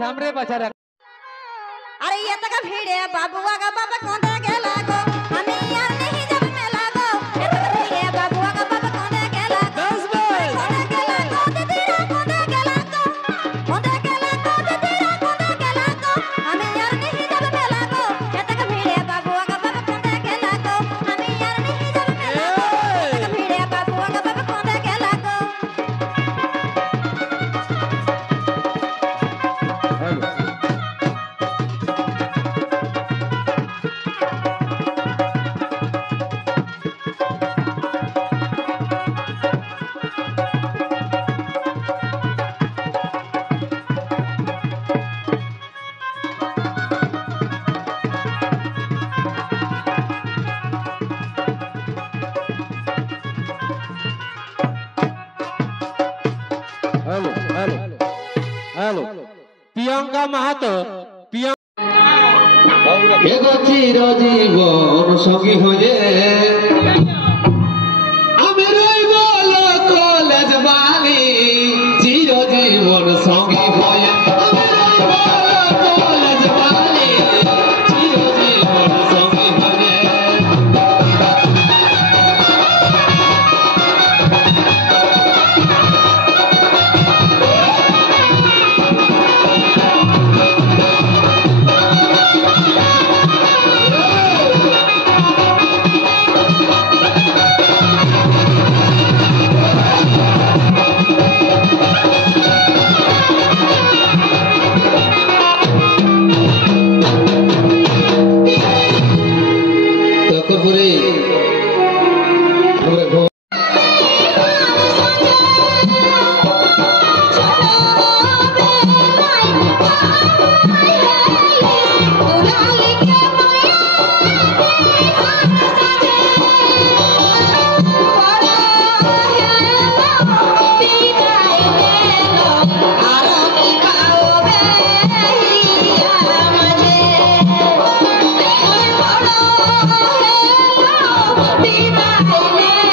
थांबरे बचारा अरे ये तक भीड़े बाबुआ का बाबा कौन दे गेला गो हमें यार नहीं जब मेला गो ये तक भीड़े बाबुआ का बाबा कौन दे गेला गो कौन दे गेला गो दे तेरा कौन दे गेला गो कौन दे गेला गो दे तेरा कौन दे गेला गो हमें यार नहीं जब मेला गो ये तक भीड़े बाबुआ का बाबा कौन दे गेला गो हमें यार नहीं जब मेला गो ये तक भीड़े बाबुआ का बाबा कौन दे गेला गो हेलो प्रियंका माहातो एगो চিরজীবন সঙ্গী হয়ে আমি রইব কলেজ বালি চিরজীবন সঙ্গী হয়ে আমি রইব কলেজ বালি চিরজীবন সঙ্গী হয়ে Be my